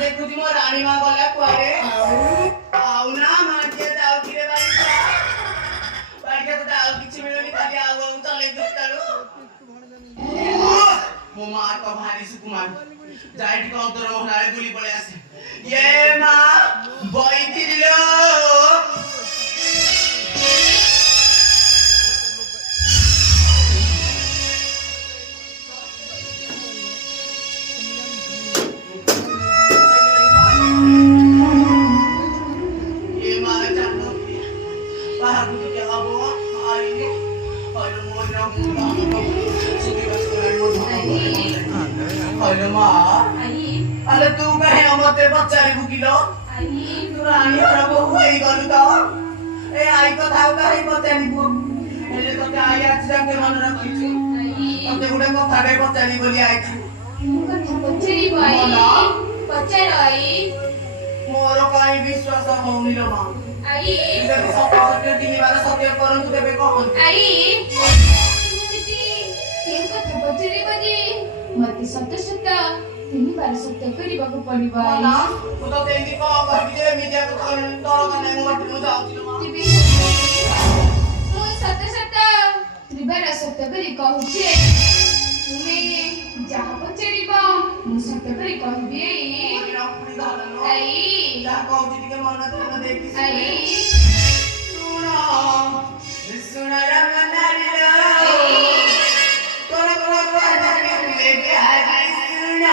ଦେଖୁଛି ମୋ ରାଣୀ ମା ଗଲା କୁଆଡେ ଆଉ ନା ମାଟିଆ ଯାଉଛି ରେ ବାଡ଼ିକା ବାଡ଼ିକା ତତେ ଆଉ କିଛି ମିଳୁନି ଖାଲି ଆଉ ଚଲେଇ ଦୋକାନ ମୋ ମା ତ ଭାରି ସୁକୁମାର ଯାଇ ଟିକେ ଅନ୍ତର ମହଲାରେ ବୁଲି ପଳେଇ ଆସେ ଏ ମା ବଇଥିଲ अरे तू कहे मते पचारि बुकिलो तू रानी हरा बहु होई गलु त ए आई कथा कहे पचारि बु एले तो आई आज जाके मन रखिछु तते गुडे कथा बे पचारि बोली आई कथा पचारि भाई पचार आई मोर काई विश्वास होउनी रो मां आई जब सत्य सत्य दिनी बार सत्य परंतु देबे कहन आई केउ कथा पचारि बजी मते सत्य सत्य तिनी बार सत्य କରିବାକୁ ପଡିବ ନା ମୁଁ ତ ଏମିତି କଣ କହିବି ଯେ ମିडिଆ କୁ ତଳ କାନେ ମୁଁ ବାଟ ମୁଁ ଯାଉଛି ଲୋ ମା ମୁଁ ସତ୍ୟ ସତ୍ୟ ତ୍ରିବାର ସତ୍ୟ କରି କହୁଛି ତୁମେ ଯାହା ପଚାରିବ ମୁଁ ସତ୍ୟ କରି କହିବି ଆଇ ଯାହା କହୁଛି ଟିକେ ମନ ଧ୍ୟାନ ଦେଇକି ଆଇ ଶୁଣ ଶୁଣ ରମନାରୀର ତୋର ଭଗବାନ ଲେକେ ଆଜି ଶୁଣ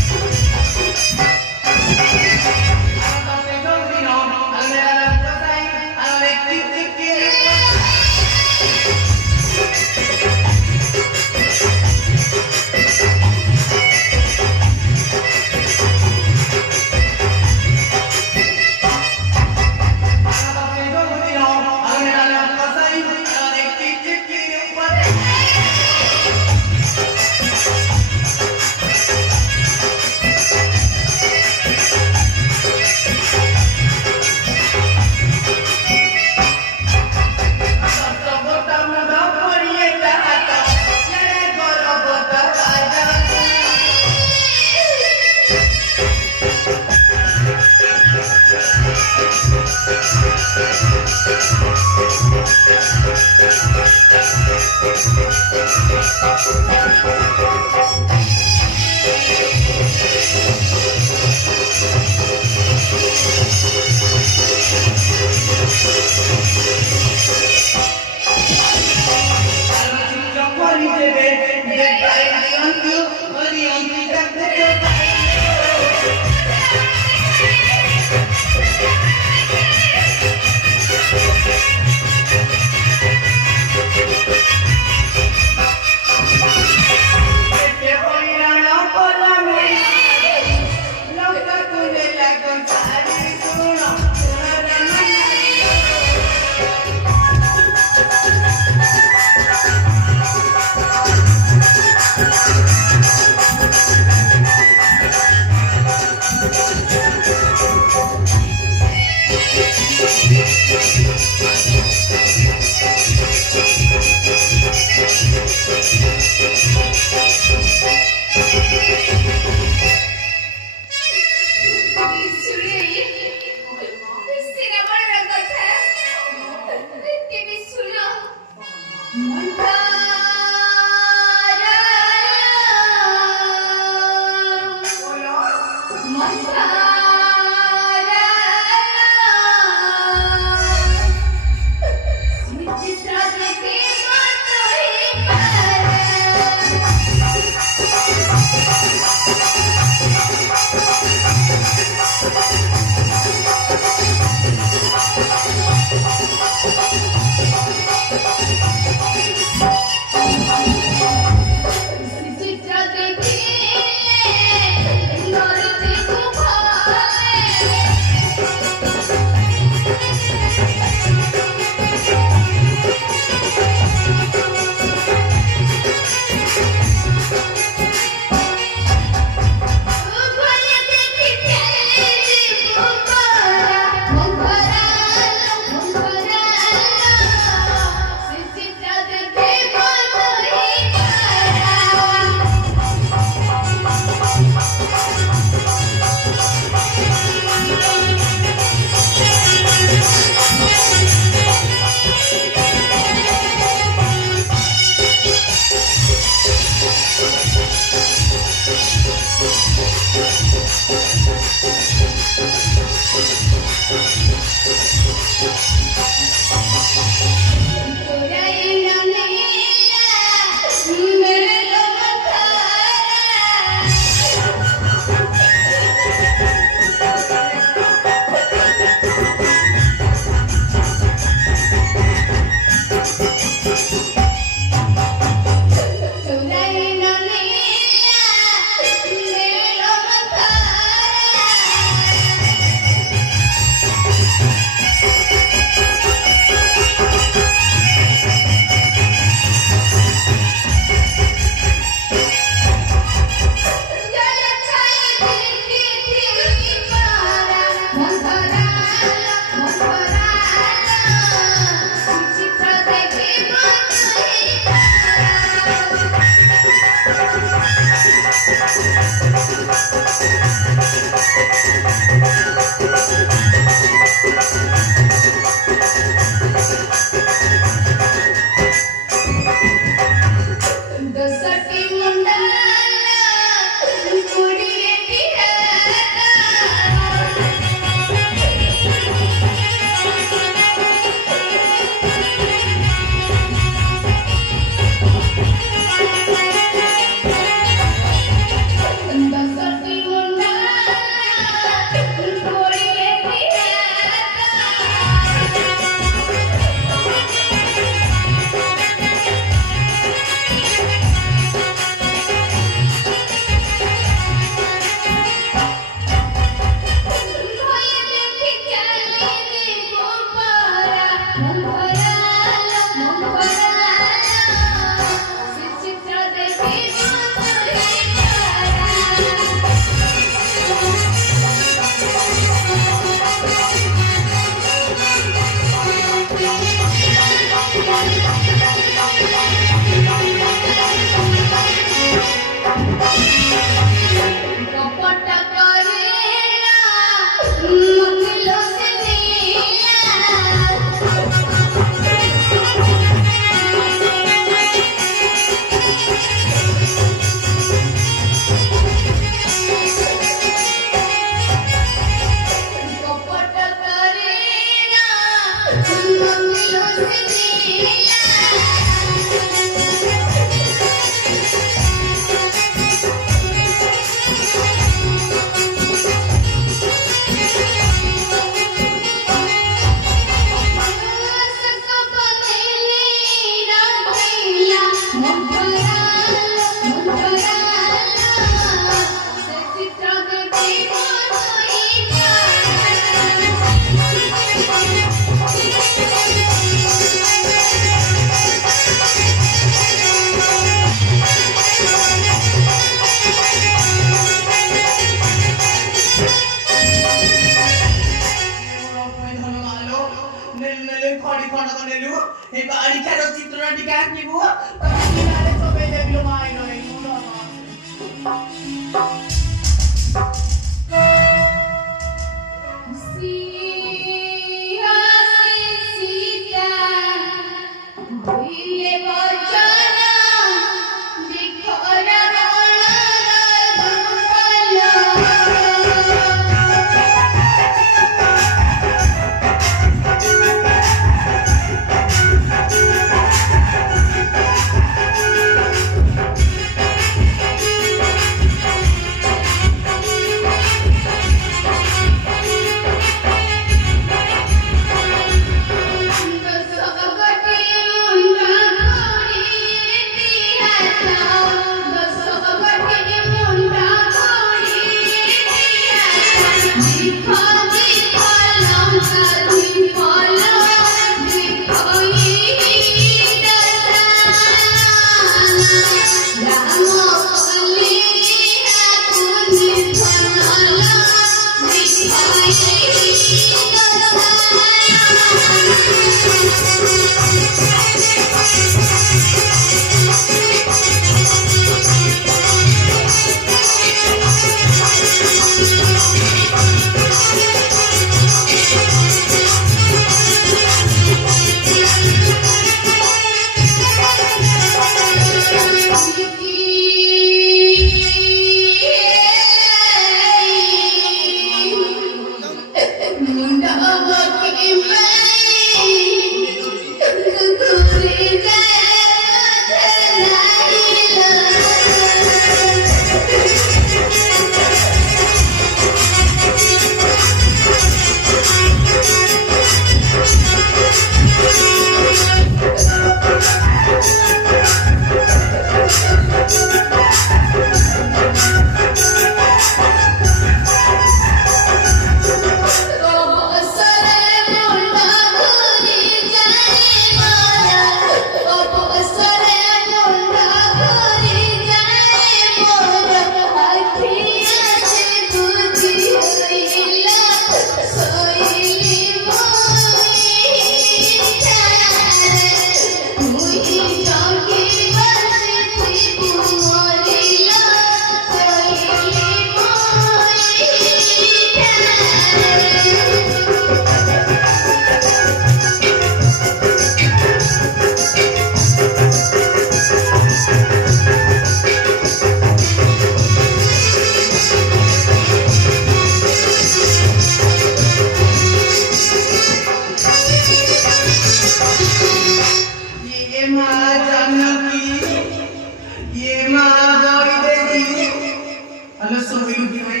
रुकी भाई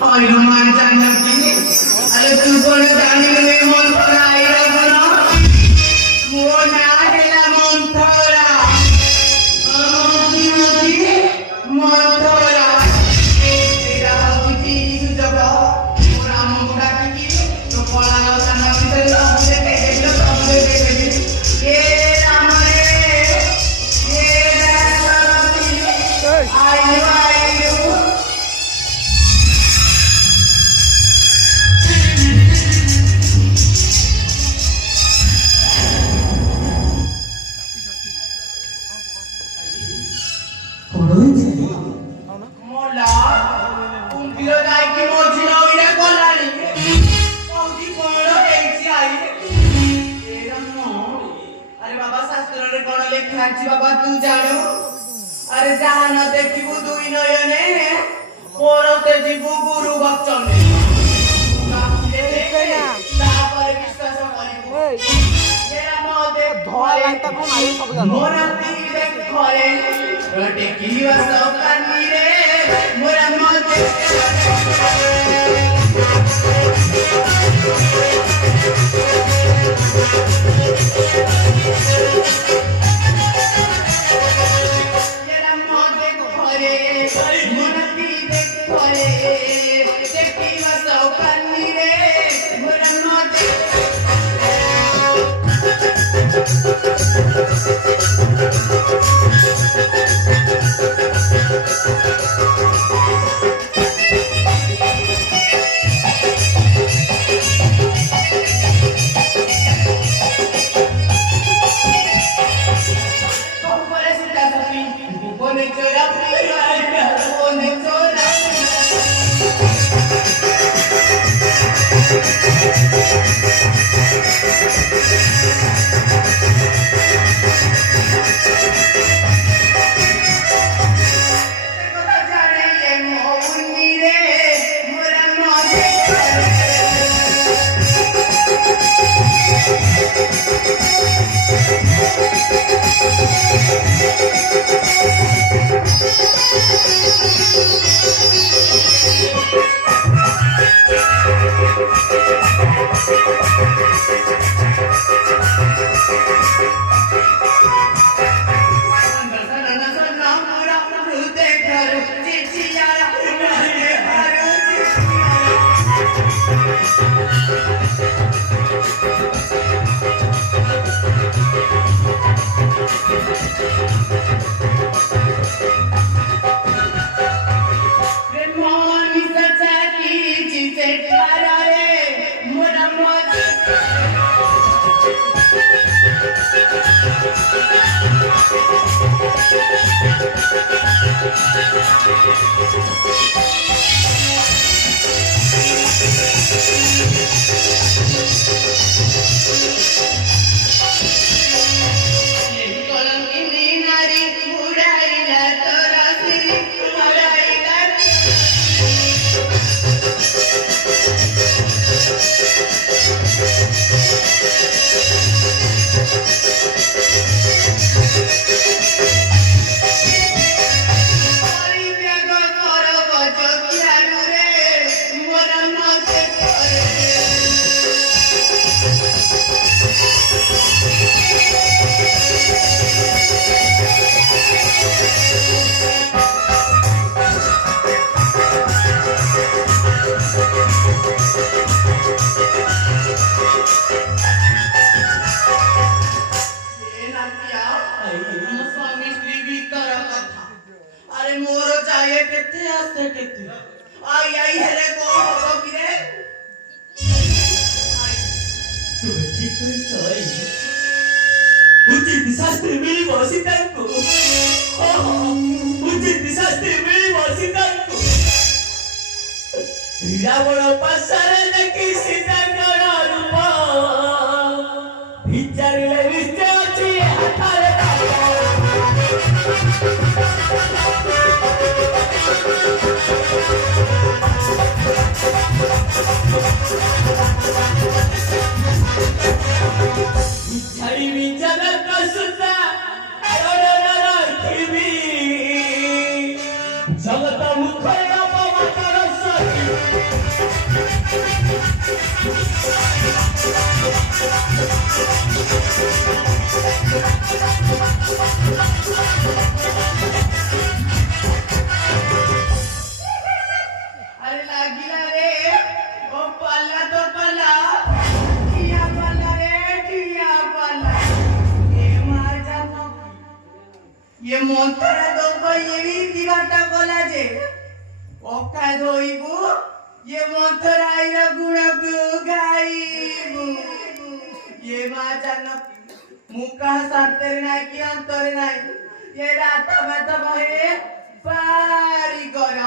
हाय रोमान जान की अरे तू कोण जानी ने मन पर आईला बना वो ना हेला मंथरा मंथरा तेरा बुद्धि जगह पूरा मुंडा की तो पड़ा ना भीतर मुझे देख लो मुझे देख ये राम रे ये राम आयु आयु मोला उंगिलो जाय की मोजिलो इरे कोलानी औदी कोण हेची आई ए राम अरे बाबा शास्त्र रे कोण लेखा अछि बाबा तू जानो अरे जहां न देखिबु दुई नयने पोरते जीवु गुरु बचने तापर विश्वास करिबु ए राम दे धोआ लाइटा को मारे सब जानो मोरा ती देख घरे रोटे की वसो कानी रे मोरा मते मेरा मते घरे मोरा ती देख घरे देखी वसो कानी रे मोरा मते जगत मुखया माता रसकी अरे लागिला रे ओ पाला तो पाला किया पाला रे किया पाला ये माझा ये मंथरा दो ये भी दिवाटा कोला जे ओका धोइबू ये मंथरा आइरा गुणगु गाइबू ये माझा मुका सातेर नाही की अंतर नाही ये रात बात बहे पारी करा